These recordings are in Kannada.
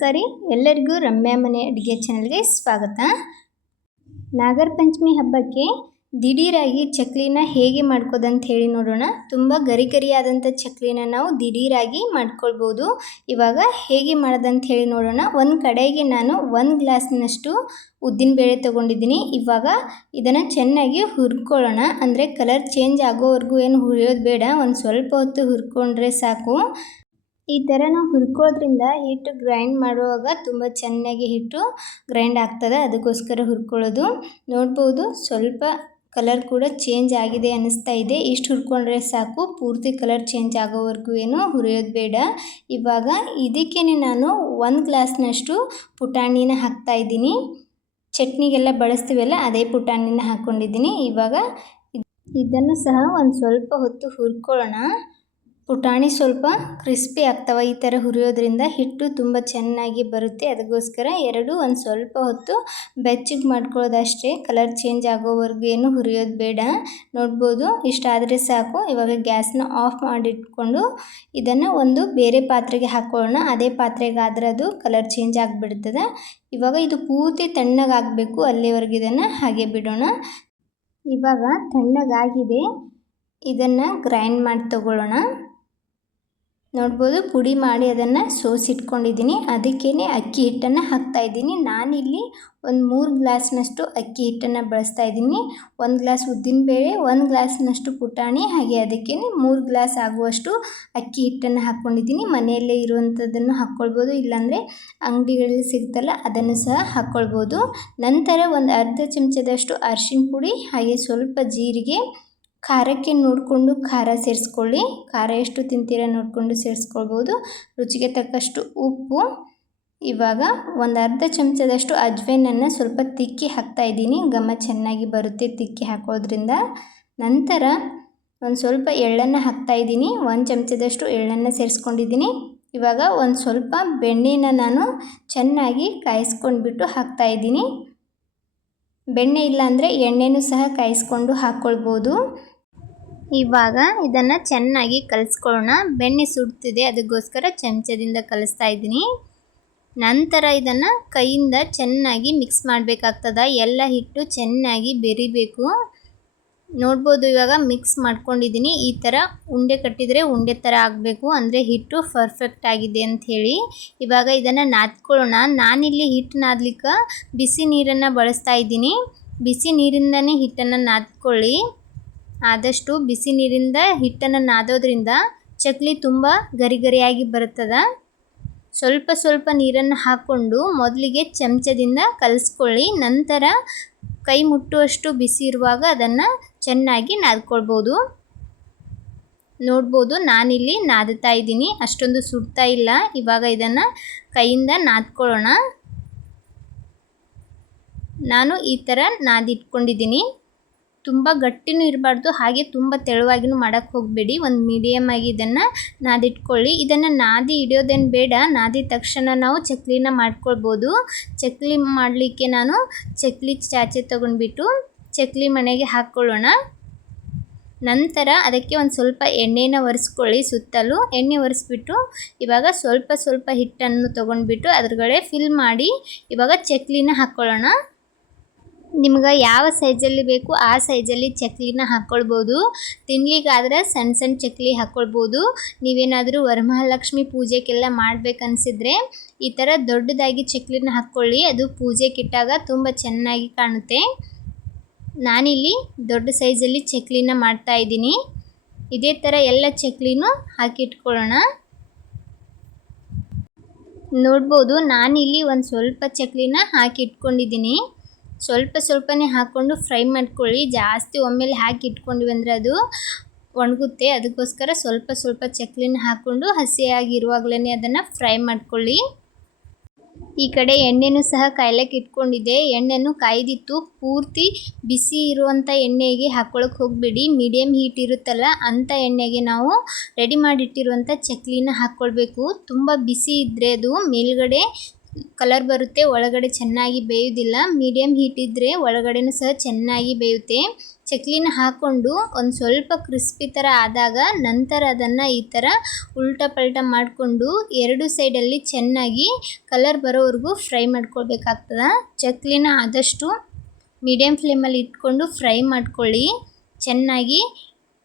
ನಮಸ್ಕಾರ ಎಲ್ಲರಿಗೂ ರಮ್ಯಾ ಮನೆ ಅಡುಗೆ ಚಾನಲ್ಗೆ ಸ್ವಾಗತ. ನಾಗರ ಪಂಚಮಿ ಹಬ್ಬಕ್ಕೆ ದಿಢೀರಾಗಿ ಚಕ್ಲಿನ ಹೇಗೆ ಮಾಡ್ಕೋದಂತ ಹೇಳಿ ನೋಡೋಣ. ತುಂಬ ಗರಿಗರಿಯಾದಂಥ ಚಕ್ಲಿನ ನಾವು ದಿಢೀರಾಗಿ ಮಾಡ್ಕೊಳ್ಬೋದು. ಇವಾಗ ಹೇಗೆ ಮಾಡೋದಂತ ಹೇಳಿ ನೋಡೋಣ. ಒಂದು ಕಡೆಗೆ ನಾನು 1 ಗ್ಲಾಸ್ನಷ್ಟು ಉದ್ದಿನಬೇಳೆ ತೊಗೊಂಡಿದ್ದೀನಿ. ಇವಾಗ ಇದನ್ನು ಚೆನ್ನಾಗಿ ಹುರ್ಕೊಳ್ಳೋಣ. ಅಂದರೆ ಕಲರ್ ಚೇಂಜ್ ಆಗೋವರೆಗೂ ಏನು ಹುರಿಯೋದು ಬೇಡ, ಒಂದು ಸ್ವಲ್ಪ ಹೊತ್ತು ಹುರ್ಕೊಂಡ್ರೆ ಸಾಕು. ಈ ಥರ ನಾವು ಹುರ್ಕೊಳ್ಳೋದ್ರಿಂದ ಹಿಟ್ಟು ಗ್ರೈಂಡ್ ಮಾಡುವಾಗ ತುಂಬ ಚೆನ್ನಾಗಿ ಹಿಟ್ಟು ಗ್ರೈಂಡ್ ಆಗ್ತದೆ, ಅದಕ್ಕೋಸ್ಕರ ಹುರ್ಕೊಳ್ಳೋದು. ನೋಡ್ಬೋದು ಸ್ವಲ್ಪ ಕಲರ್ ಕೂಡ ಚೇಂಜ್ ಆಗಿದೆ ಅನ್ನಿಸ್ತಾ ಇದೆ. ಇಷ್ಟು ಹುರ್ಕೊಂಡ್ರೆ ಸಾಕು, ಪೂರ್ತಿ ಕಲರ್ ಚೇಂಜ್ ಆಗೋವರೆಗೂ ಏನು ಹುರಿಯೋದು ಬೇಡ. ಇವಾಗ ಇದಕ್ಕೇ ನಾನು 1 ಗ್ಲಾಸ್ನಷ್ಟು ಪುಟಾಣಿನ ಹಾಕ್ತಾಯಿದ್ದೀನಿ. ಚಟ್ನಿಗೆಲ್ಲ ಬಳಸ್ತೀವಲ್ಲ ಅದೇ ಪುಟಾಣಿನ ಹಾಕ್ಕೊಂಡಿದ್ದೀನಿ. ಇವಾಗ ಇದನ್ನು ಸಹ ಒಂದು ಸ್ವಲ್ಪ ಹೊತ್ತು ಹುರ್ಕೊಳ್ಳೋಣ. ಪುಟಾಣಿ ಸ್ವಲ್ಪ ಕ್ರಿಸ್ಪಿ ಆಗ್ತವೆ ಈ ಥರ ಹುರಿಯೋದ್ರಿಂದ, ಹಿಟ್ಟು ತುಂಬ ಚೆನ್ನಾಗಿ ಬರುತ್ತೆ. ಅದಕ್ಕೋಸ್ಕರ ಒಂದು ಸ್ವಲ್ಪ ಹೊತ್ತು ಬೆಚ್ಚಗೆ ಮಾಡ್ಕೊಳ್ಳೋದಷ್ಟೇ, ಕಲರ್ ಚೇಂಜ್ ಆಗೋವರೆಗೂ ಏನು ಹುರಿಯೋದು ಬೇಡ. ನೋಡ್ಬೋದು ಇಷ್ಟಾದರೆ ಸಾಕು. ಇವಾಗ ಗ್ಯಾಸ್ನ ಆಫ್ ಮಾಡಿಟ್ಕೊಂಡು ಇದನ್ನು ಒಂದು ಬೇರೆ ಪಾತ್ರೆಗೆ ಹಾಕ್ಕೊಳ್ಳೋಣ. ಅದೇ ಪಾತ್ರೆಗಾದ್ರೆ ಅದು ಕಲರ್ ಚೇಂಜ್ ಆಗಿಬಿಡ್ತದೆ. ಇವಾಗ ಇದು ಪೂರ್ತಿ ತಣ್ಣಗಾಗಬೇಕು, ಅಲ್ಲಿವರೆಗೆ ಇದನ್ನು ಹಾಗೆ ಬಿಡೋಣ. ಇವಾಗ ತಣ್ಣಗಾಗಿದೆ, ಇದನ್ನು ಗ್ರೈಂಡ್ ಮಾಡಿ ತಗೊಳ್ಳೋಣ. ನೋಡ್ಬೋದು ಪುಡಿ ಮಾಡಿ ಅದನ್ನು ಸೋಸಿಟ್ಕೊಂಡಿದ್ದೀನಿ. ಅದಕ್ಕೇ ಅಕ್ಕಿ ಹಿಟ್ಟನ್ನು ಹಾಕ್ತಾಯಿದ್ದೀನಿ. ನಾನಿಲ್ಲಿ ಒಂದು 3 ಗ್ಲಾಸ್ನಷ್ಟು ಅಕ್ಕಿ ಹಿಟ್ಟನ್ನು ಬಳಸ್ತಾ ಇದ್ದೀನಿ. 1 ಗ್ಲಾಸ್ ಉದ್ದಿನಬೇಳೆ, 1 ಗ್ಲಾಸ್ನಷ್ಟು ಪುಟಾಣಿ, ಹಾಗೆ ಅದಕ್ಕೇ 3 ಗ್ಲಾಸ್ ಆಗುವಷ್ಟು ಅಕ್ಕಿ ಹಿಟ್ಟನ್ನು ಹಾಕ್ಕೊಂಡಿದ್ದೀನಿ. ಮನೆಯಲ್ಲೇ ಇರುವಂಥದ್ದನ್ನು ಹಾಕ್ಕೊಳ್ಬೋದು, ಇಲ್ಲಾಂದರೆ ಅಂಗಡಿಗಳಲ್ಲಿ ಸಿಗ್ತಲ್ಲ ಅದನ್ನು ಸಹ ಹಾಕ್ಕೊಳ್ಬೋದು. ನಂತರ ಒಂದು ಅರ್ಧ ಚಮಚದಷ್ಟು ಅರಿಶಿನ ಪುಡಿ, ಹಾಗೆ ಸ್ವಲ್ಪ ಜೀರಿಗೆ, ಖಾರಕ್ಕೆ ನೋಡಿಕೊಂಡು ಖಾರ ಸೇರಿಸ್ಕೊಳ್ಳಿ. ಖಾರ ಎಷ್ಟು ತಿಂತೀರ ನೋಡಿಕೊಂಡು ಸೇರಿಸ್ಕೊಳ್ಬೋದು. ರುಚಿಗೆ ತಕ್ಕಷ್ಟು ಉಪ್ಪು. ಇವಾಗ ಒಂದು ಅರ್ಧ ಚಮಚದಷ್ಟು ಅಜ್ವೈನನ್ನು ಸ್ವಲ್ಪ ತಿಕ್ಕಿ ಹಾಕ್ತಾಯಿದ್ದೀನಿ. ಘಮ ಚೆನ್ನಾಗಿ ಬರುತ್ತೆ ತಿಕ್ಕಿ ಹಾಕೋದ್ರಿಂದ. ನಂತರ ಒಂದು ಸ್ವಲ್ಪ ಎಳ್ಳನ್ನು ಹಾಕ್ತಾಯಿದ್ದೀನಿ. 1 ಚಮಚದಷ್ಟು ಎಳ್ಳನ್ನು ಸೇರಿಸ್ಕೊಂಡಿದ್ದೀನಿ. ಇವಾಗ ಒಂದು ಸ್ವಲ್ಪ ಬೆಣ್ಣೆನ ನಾನು ಚೆನ್ನಾಗಿ ಕಾಯಿಸ್ಕೊಂಡ್ಬಿಟ್ಟು ಹಾಕ್ತಾಯಿದ್ದೀನಿ. ಬೆಣ್ಣೆ ಇಲ್ಲಾಂದರೆ ಎಣ್ಣೆನೂ ಸಹ ಕಾಯಿಸ್ಕೊಂಡು ಹಾಕ್ಕೊಳ್ಬೋದು. ಇವಾಗ ಇದನ್ನು ಚೆನ್ನಾಗಿ ಕಲಿಸ್ಕೊಳ್ಳೋಣ. ಬೆಣ್ಣೆ ಸುಡ್ತಿದೆ, ಅದಕ್ಕೋಸ್ಕರ ಚಮಚದಿಂದ ಕಲಿಸ್ತಾ ಇದ್ದೀನಿ. ನಂತರ ಇದನ್ನು ಕೈಯಿಂದ ಚೆನ್ನಾಗಿ ಮಿಕ್ಸ್ ಮಾಡಬೇಕಾಗ್ತದೆ. ಎಲ್ಲ ಹಿಟ್ಟು ಚೆನ್ನಾಗಿ ಬೆರಿಬೇಕು. ನೋಡ್ಬೋದು ಇವಾಗ ಮಿಕ್ಸ್ ಮಾಡ್ಕೊಂಡಿದ್ದೀನಿ. ಈ ಥರ ಉಂಡೆ ಕಟ್ಟಿದರೆ ಉಂಡೆ ಥರ ಆಗಬೇಕು, ಅಂದರೆ ಹಿಟ್ಟು ಪರ್ಫೆಕ್ಟ್ ಆಗಿದೆ ಅಂಥೇಳಿ. ಇವಾಗ ಇದನ್ನು ನಾದ್ಕೊಳ್ಳೋಣ. ನಾನಿಲ್ಲಿ ಹಿಟ್ಟು ನಾದಲಿಕ್ಕೆ ಬಿಸಿ ನೀರನ್ನು ಬಳಸ್ತಾ ಇದ್ದೀನಿ. ಬಿಸಿ ನೀರಿಂದನೇ ಹಿಟ್ಟನ್ನು ನಾದ್ಕೊಳ್ಳಿ. ಆದಷ್ಟು ಬಿಸಿ ನೀರಿಂದ ಹಿಟ್ಟನ್ನು ನಾದೋದ್ರಿಂದ ಚಕ್ಲಿ ತುಂಬ ಗರಿಗರಿಯಾಗಿ ಬರುತ್ತದೆ. ಸ್ವಲ್ಪ ಸ್ವಲ್ಪ ನೀರನ್ನು ಹಾಕ್ಕೊಂಡು ಮೊದಲಿಗೆ ಚಮಚದಿಂದ ಕಲಿಸ್ಕೊಳ್ಳಿ. ನಂತರ ಕೈ ಮುಟ್ಟುವಷ್ಟು ಬಿಸಿ ಇರುವಾಗ ಅದನ್ನು ಚೆನ್ನಾಗಿ ನಾದ್ಕೊಳ್ಬೋದು. ನೋಡ್ಬೋದು ನಾನಿಲ್ಲಿ ನಾದುತ್ತಾ ಇದ್ದೀನಿ, ಅಷ್ಟೊಂದು ಸುಡ್ತಾ ಇಲ್ಲ. ಇವಾಗ ಇದನ್ನು ಕೈಯಿಂದ ನಾದ್ಕೊಳ್ಳೋಣ. ನಾನು ಈ ಥರ ನಾದಿಟ್ಕೊಂಡಿದ್ದೀನಿ. ತುಂಬ ಗಟ್ಟಿನೂ ಇರಬಾರ್ದು, ಹಾಗೆ ತುಂಬ ತೆಳುವಾಗಿನೂ ಮಾಡೋಕ್ಕೆ ಹೋಗಬೇಡಿ. ಒಂದು ಮೀಡಿಯಮ್ ಆಗಿ ಇದನ್ನು ನಾದಿಟ್ಕೊಳ್ಳಿ. ಇದನ್ನು ನಾದಿ ಹಿಡಿಯೋದೇನು ಬೇಡ, ನಾದಿದ ತಕ್ಷಣ ನಾವು ಚಕ್ಲಿನ ಮಾಡ್ಕೊಳ್ಬೋದು. ಚಕ್ಲಿ ಮಾಡಲಿಕ್ಕೆ ನಾನು ಚಕ್ಲಿ ಚಾಚೆ ತೊಗೊಂಡ್ಬಿಟ್ಟು ಚಕ್ಲಿ ಮಣೆಗೆ ಹಾಕ್ಕೊಳ್ಳೋಣ. ನಂತರ ಅದಕ್ಕೆ ಒಂದು ಸ್ವಲ್ಪ ಎಣ್ಣೆನ ಒರೆಸ್ಕೊಳ್ಳಿ. ಸುತ್ತಲೂ ಎಣ್ಣೆ ಒರೆಸ್ಬಿಟ್ಟು ಇವಾಗ ಸ್ವಲ್ಪ ಸ್ವಲ್ಪ ಹಿಟ್ಟನ್ನು ತೊಗೊಂಡ್ಬಿಟ್ಟು ಅದ್ರಗಡೆ ಫಿಲ್ ಮಾಡಿ ಇವಾಗ ಚಕ್ಲಿನ ಹಾಕ್ಕೊಳ್ಳೋಣ. ನಿಮ್ಗೆ ಯಾವ ಸೈಜಲ್ಲಿ ಬೇಕು ಆ ಸೈಜಲ್ಲಿ ಚಕ್ಲಿನ ಹಾಕ್ಕೊಳ್ಬೋದು. ತಿನ್ಲಿಕ್ಕಾದ್ರೆ ಸಣ್ಣ ಸಣ್ಣ ಚಕ್ಲಿ ಹಾಕ್ಕೊಳ್ಬೋದು. ನೀವೇನಾದರೂ ವರಮಹಾಲಕ್ಷ್ಮಿ ಪೂಜೆಗೆಲ್ಲ ಮಾಡ್ಬೇಕನ್ಸಿದ್ರೆ ಈ ಥರ ದೊಡ್ಡದಾಗಿ ಚಕ್ಲಿನ ಹಾಕ್ಕೊಳ್ಳಿ. ಅದು ಪೂಜೆಗಿಟ್ಟಾಗ ತುಂಬ ಚೆನ್ನಾಗಿ ಕಾಣುತ್ತೆ. ನಾನಿಲ್ಲಿ ದೊಡ್ಡ ಸೈಜಲ್ಲಿ ಚಕ್ಲಿನ ಮಾಡ್ತಾಯಿದ್ದೀನಿ. ಇದೇ ಥರ ಎಲ್ಲ ಚಕ್ಲಿನೂ ಹಾಕಿಟ್ಕೊಳ್ಳೋಣ. ನೋಡ್ಬೋದು ನಾನಿಲ್ಲಿ ಒಂದು ಸ್ವಲ್ಪ ಚಕ್ಲಿನ ಹಾಕಿಟ್ಕೊಂಡಿದ್ದೀನಿ. ಸ್ವಲ್ಪ ಸ್ವಲ್ಪನೇ ಹಾಕ್ಕೊಂಡು ಫ್ರೈ ಮಾಡ್ಕೊಳ್ಳಿ. ಜಾಸ್ತಿ ಒಮ್ಮೆಲೆ ಹಾಕಿ ಇಟ್ಕೊಂಡ್ವಿ ಅಂದರೆ ಅದು ಒಣಗುತ್ತೆ. ಅದಕ್ಕೋಸ್ಕರ ಸ್ವಲ್ಪ ಸ್ವಲ್ಪ ಚಕ್ಲಿನ ಹಾಕ್ಕೊಂಡು ಹಸಿಯಾಗಿರುವಾಗಲೇ ಅದನ್ನು ಫ್ರೈ ಮಾಡ್ಕೊಳ್ಳಿ. ಈ ಕಡೆ ಎಣ್ಣೆನೂ ಸಹ ಕಾಯ್ಲಿಕ್ಕೆ ಇಟ್ಕೊಂಡಿದ್ದೆ. ಎಣ್ಣೆನೂ ಕಾಯ್ದಿತ್ತು. ಪೂರ್ತಿ ಬಿಸಿ ಇರುವಂಥ ಎಣ್ಣೆಗೆ ಹಾಕ್ಕೊಳಕ್ಕೆ ಹೋಗಬೇಡಿ. ಮೀಡಿಯಮ್ ಹೀಟ್ ಇರುತ್ತಲ್ಲ ಅಂಥ ಎಣ್ಣೆಗೆ ನಾವು ರೆಡಿ ಮಾಡಿಟ್ಟಿರುವಂಥ ಚಕ್ಲಿನ ಹಾಕ್ಕೊಳ್ಬೇಕು. ತುಂಬ ಬಿಸಿ ಇದ್ದರೆ ಅದು ಮೇಲ್ಗಡೆ ಕಲರ್ ಬರುತ್ತೆ, ಒಳಗಡೆ ಚೆನ್ನಾಗಿ ಬೇಯೋದಿಲ್ಲ. ಮೀಡಿಯಮ್ ಹೀಟ್ ಇದ್ದರೆ ಒಳಗಡೆನೂ ಸಹ ಚೆನ್ನಾಗಿ ಬೇಯುತ್ತೆ. ಚಕ್ಲಿನ ಹಾಕ್ಕೊಂಡು ಒಂದು ಸ್ವಲ್ಪ ಕ್ರಿಸ್ಪಿ ಥರ ಆದಾಗ ನಂತರ ಅದನ್ನು ಈ ಥರ ಉಲ್ಟಾ ಪಲ್ಟಾ ಮಾಡಿಕೊಂಡು ಎರಡು ಸೈಡಲ್ಲಿ ಚೆನ್ನಾಗಿ ಕಲರ್ ಬರೋವರೆಗೂ ಫ್ರೈ ಮಾಡ್ಕೊಳ್ಬೇಕಾಗ್ತದೆ. ಚಕ್ಲಿನ ಆದಷ್ಟು ಮೀಡಿಯಮ್ ಫ್ಲೇಮಲ್ಲಿ ಇಟ್ಕೊಂಡು ಫ್ರೈ ಮಾಡ್ಕೊಳ್ಳಿ. ಚೆನ್ನಾಗಿ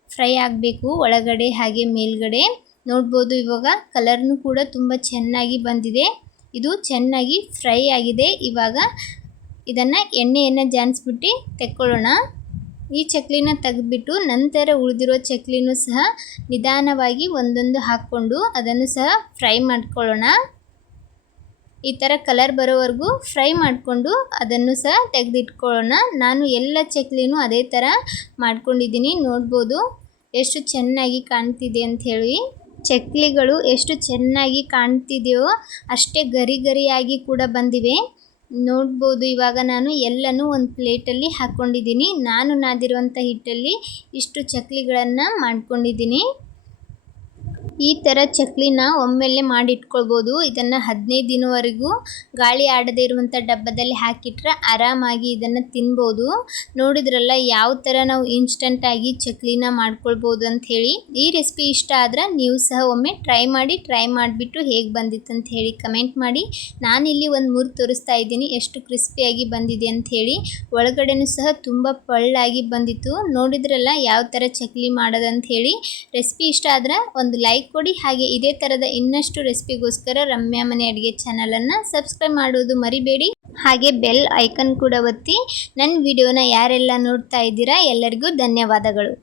ಫ್ರೈ ಆಗಬೇಕು ಒಳಗಡೆ ಹಾಗೆ ಮೇಲ್ಗಡೆ. ನೋಡ್ಬೋದು ಇವಾಗ ಕಲರ್ನು ಕೂಡ ತುಂಬ ಚೆನ್ನಾಗಿ ಬಂದಿದೆ. ಇದು ಚೆನ್ನಾಗಿ ಫ್ರೈ ಆಗಿದೆ. ಇವಾಗ ಇದನ್ನು ಎಣ್ಣೆಯನ್ನು ಜಾಣಿಸ್ಬಿಟ್ಟು ತೆಕ್ಕೊಳ್ಳೋಣ. ಈ ಚಕ್ಲಿನ ತೆಗೆದ್ಬಿಟ್ಟು ನಂತರ ಉಳಿದಿರೋ ಚಕ್ಲಿನೂ ಸಹ ನಿಧಾನವಾಗಿ ಒಂದೊಂದು ಹಾಕ್ಕೊಂಡು ಅದನ್ನು ಸಹ ಫ್ರೈ ಮಾಡ್ಕೊಳ್ಳೋಣ. ಈ ಥರ ಕಲರ್ ಬರೋವರೆಗೂ ಫ್ರೈ ಮಾಡಿಕೊಂಡು ಅದನ್ನು ಸಹ ತೆಗೆದಿಟ್ಕೊಳ್ಳೋಣ. ನಾನು ಎಲ್ಲ ಚಕ್ಲಿನೂ ಅದೇ ಥರ ಮಾಡ್ಕೊಂಡಿದ್ದೀನಿ. ನೋಡ್ಬೋದು ಎಷ್ಟು ಚೆನ್ನಾಗಿ ಕಾಣ್ತಿದೆ ಅಂಥೇಳಿ. ಚಕ್ಲಿಗಳು ಎಷ್ಟು ಚೆನ್ನಾಗಿ ಕಾಣ್ತಿದೆಯೋ ಅಷ್ಟೇ ಗರಿ ಗರಿಯಾಗಿ ಕೂಡ ಬಂದಿವೆ. ನೋಡ್ಬೋದು ಇವಾಗ ನಾನು ಎಲ್ಲನೂ ಒಂದು ಪ್ಲೇಟಲ್ಲಿ ಹಾಕ್ಕೊಂಡಿದ್ದೀನಿ. ನಾನು ನಾದಿರುವಂಥ ಹಿಟ್ಟಲ್ಲಿ ಇಷ್ಟು ಚಕ್ಲಿಗಳನ್ನು ಮಾಡ್ಕೊಂಡಿದ್ದೀನಿ. ಈ ಥರ ಚಕ್ಲಿನ ಒಮ್ಮೆಲೆ ಮಾಡಿಟ್ಕೊಳ್ಬೋದು. ಇದನ್ನು 15 ದಿನವರೆಗೂ ಗಾಳಿ ಆಡದೇ ಇರುವಂಥ ಡಬ್ಬದಲ್ಲಿ ಹಾಕಿಟ್ರೆ ಆರಾಮಾಗಿ ಇದನ್ನು ತಿನ್ಬೋದು. ನೋಡಿದ್ರಲ್ಲ ಯಾವ ಥರ ನಾವು ಇನ್ಸ್ಟಂಟಾಗಿ ಚಕ್ಲಿನ ಮಾಡ್ಕೊಳ್ಬೋದು ಅಂಥೇಳಿ. ಈ ರೆಸಿಪಿ ಇಷ್ಟ ಆದ್ರೆ ನೀವು ಸಹ ಒಮ್ಮೆ ಟ್ರೈ ಮಾಡಿಬಿಟ್ಟು ಹೇಗೆ ಬಂದಿತ್ತು ಅಂತ ಹೇಳಿ ಕಮೆಂಟ್ ಮಾಡಿ. ನಾನಿಲ್ಲಿ ಒಂದು ಮುರಿ ತೋರಿಸ್ತಾ ಇದ್ದೀನಿ ಎಷ್ಟು ಕ್ರಿಸ್ಪಿಯಾಗಿ ಬಂದಿದೆ ಅಂಥೇಳಿ. ಒಳಗಡೆನೂ ಸಹ ತುಂಬ ಪಳ್ಳಾಗಿ ಬಂದಿತ್ತು. ನೋಡಿದ್ರಲ್ಲ ಯಾವ ಥರ ಚಕ್ಲಿ ಮಾಡೋದಂತ ಹೇಳಿ. ರೆಸಿಪಿ ಇಷ್ಟ ಆದ್ರೆ ಒಂದು ಲೈಕ್ ಕೊಡಿ. ಹಾಗೆ ಇದೇ ಥರದ ಇನ್ನಷ್ಟು ರೆಸಿಪಿಗೋಸ್ಕರ ರಮ್ಯಾ ಮನೆ ಅಡುಗೆ ಚಾನಲನ್ನು ಸಬ್ಸ್ಕ್ರೈಬ್ ಮಾಡೋದು ಮರಿಬೇಡಿ. ಹಾಗೆ ಬೆಲ್ ಐಕನ್ ಕೂಡ ಒತ್ತಿ. ನನ್ನ ವಿಡಿಯೋನ ಯಾರೆಲ್ಲ ನೋಡ್ತಾ ಇದ್ದೀರಾ ಎಲ್ಲರಿಗೂ ಧನ್ಯವಾದಗಳು.